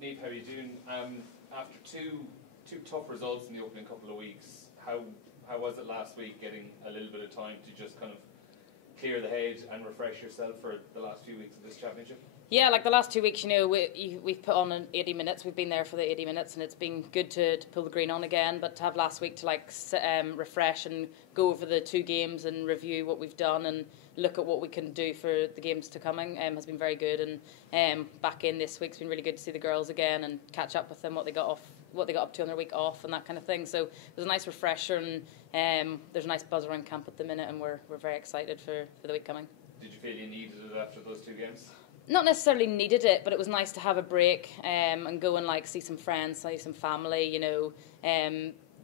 Neve, how are you doing? After two tough results in the opening couple of weeks, how was it last week getting a little bit of time to just kind of clear the head and refresh yourself for the last few weeks of this championship? Yeah, like the last 2 weeks, we've put on 80 minutes. We've been there for the 80 minutes, and it's been good to pull the green on again. But to have last week to refresh and go over the 2 games and review what we've done and look at what we can do for the games to coming has been very good. And back in this week's been really good to see the girls again and catch up with them, what they got up to on their week off and that kind of thing. So it was a nice refresher, and there's a nice buzz around camp at the minute, and we're very excited for the week coming. Did you feel you needed it after those 2 games? Not necessarily needed it, but it was nice to have a break and go and see some friends, see some family.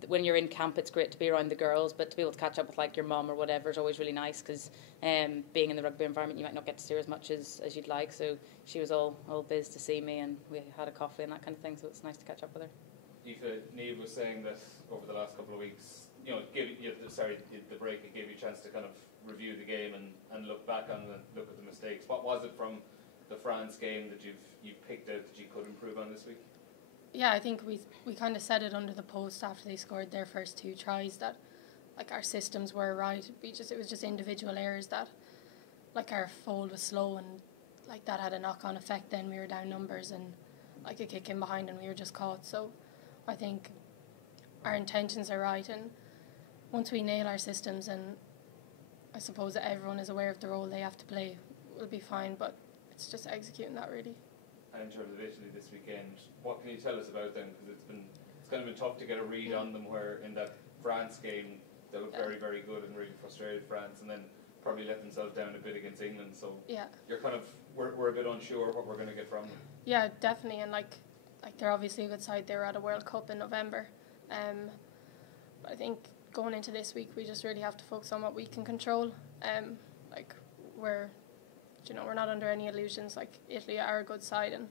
When you're in camp, it's great to be around the girls, but to be able to catch up with your mum or whatever is always really nice, because being in the rugby environment, you might not get to see her as much as you'd like. So she was all biz to see me, and we had a coffee and that kind of thing. So it's nice to catch up with her. Aoife, Neve was saying that over the last couple of weeks, the break, it gave you a chance to kind of review the game and look back on and look at the mistakes. What was it from the France game that you've picked out that you could improve on this week? Yeah, I think we kind of said it under the post after they scored their first 2 tries that our systems were right. It was just individual errors that our fold was slow, and that had a knock-on effect. Then we were down numbers and a kick in behind, and we were just caught. So I think our intentions are right, and once we nail our systems, and I suppose that everyone is aware of the role they have to play, we'll be fine. But it's just executing that, really. And in terms of Italy this weekend, what can you tell us about them? Because it's kind of been tough to get a read on them, where in that France game they looked very, very good and really frustrated France, and then probably let themselves down a bit against England. So you're kind of we're a bit unsure what we're going to get from them. Yeah, definitely, and they're obviously a good side. They were at a World Cup in November, but I think going into this week we just really have to focus on what we can control. We're not under any illusions. Italy are a good side, and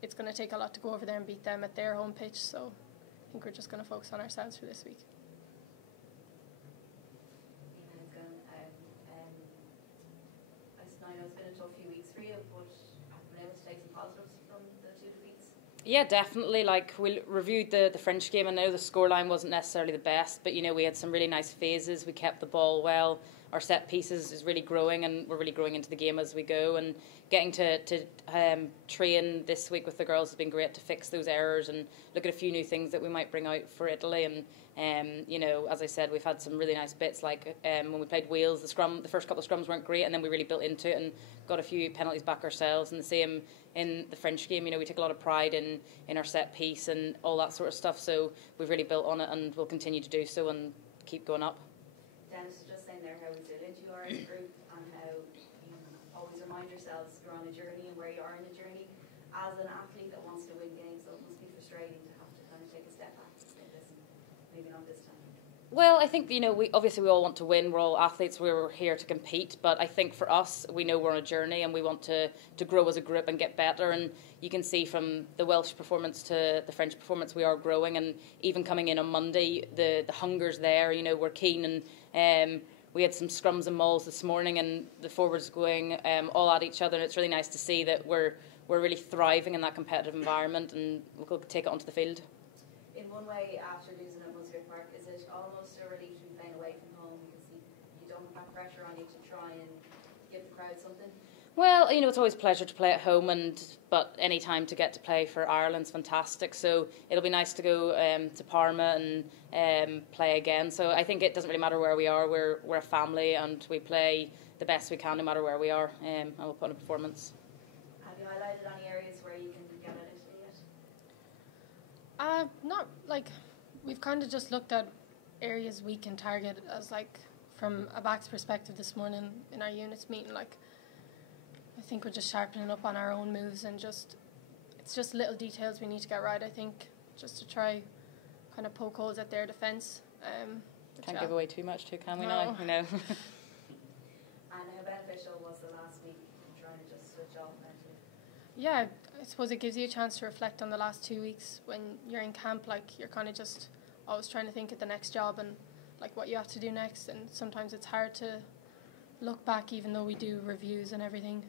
it's going to take a lot to go over there and beat them at their home pitch. So I think we're just going to focus on ourselves for this week. I know it's been a tough few weeks for you, but I've been able to take some positives from the 2 defeats. Yeah, definitely. We reviewed the French game. I know the scoreline wasn't necessarily the best, but we had some really nice phases. We kept the ball well. Our set pieces is really growing, and we're really growing into the game as we go. And getting to train this week with the girls has been great to fix those errors and look at a few new things that we might bring out for Italy. And as I said, we've had some really nice bits. When we played Wales, the first couple of scrums weren't great, and then we really built into it and got a few penalties back ourselves. And the same in the French game. We take a lot of pride in our set piece and all that sort of stuff. So we've really built on it, and we'll continue to do so and keep going up. Dennis was just saying there how resilient you are as a group, and how you always remind yourselves you're on a journey and where you are in the journey. As an athlete that wants to win games, so it must be frustrating to have to kind of take a step back like this, maybe not this time. Well, I think, we all want to win. We're all athletes. We're here to compete. But I think for us, we know we're on a journey, and we want to grow as a group and get better. And you can see from the Welsh performance to the French performance, we are growing. And even coming in on Monday, the hunger's there. We're keen, and we had some scrums and mauls this morning, and the forwards going all at each other. And it's really nice to see that we're really thriving in that competitive environment, and we'll take it onto the field. In one way, after losing at Musgrave Park, is it almost a relief to be playing away from home, because you don't have that pressure on you to try and give the crowd something? Well, it's always a pleasure to play at home, but any time to get to play for Ireland's fantastic. So it'll be nice to go to Parma and play again. So I think it doesn't really matter where we are. We're a family, and we play the best we can no matter where we are, and we'll put on a performance. Have you highlighted any areas where you can get at Italy yet? Not we've kind of just looked at areas we can target as from a back's perspective this morning in our units meeting. I think we're just sharpening up on our own moves, and it's just little details we need to get right. I think just to try kind of poke holes at their defence. Can't give away too much too, can we? No. We know. And how beneficial was the last week trying to just switch off mentally? Yeah, I suppose it gives you a chance to reflect on the last 2 weeks. When you're in camp, you're kind of just always trying to think of the next job and what you have to do next, and sometimes it's hard to look back, even though we do reviews and everything.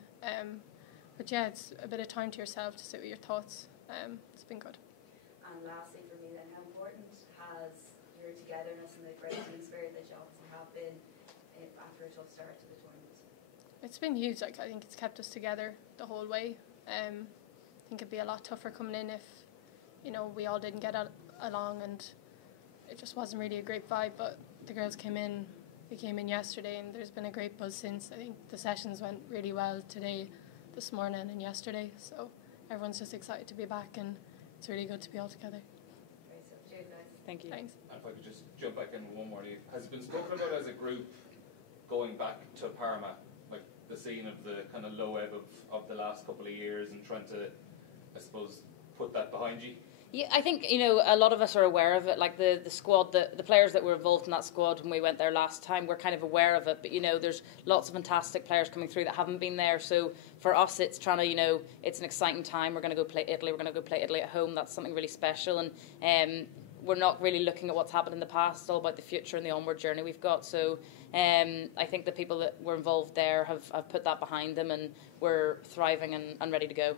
But yeah, it's a bit of time to yourself to sit with your thoughts. it's been good. And lastly for me then, how important has your togetherness and the great team spirit that you obviously have been after a tough start to the tournament? It's been huge. Like, I think it's kept us together the whole way. I think it'd be a lot tougher coming in if, you know, we all didn't get along and it just wasn't really a great vibe. But the girls came in, we came in yesterday, and there's been a great buzz since. I think the sessions went really well today, this morning and yesterday. So everyone's just excited to be back, and it's really good to be all together. Great stuff. Cheers, guys. Thank you. Thanks. And if I could just jump back in one more, has it been spoken about as a group going back to Parma, like the scene of the kind of low ebb of the last couple of years, and trying to, I suppose, put that behind you? Yeah, I think, you know, a lot of us are aware of it. Like the squad, the players that were involved in that squad when we went there last time, we're kind of aware of it. But, you know, there's lots of fantastic players coming through that haven't been there. So for us, it's trying to, you know, it's an exciting time. We're going to go play Italy. We're going to go play Italy at home. That's something really special. And we're not really looking at what's happened in the past. It's all about the future and the onward journey we've got. So I think the people that were involved there have put that behind them, and we're thriving and ready to go.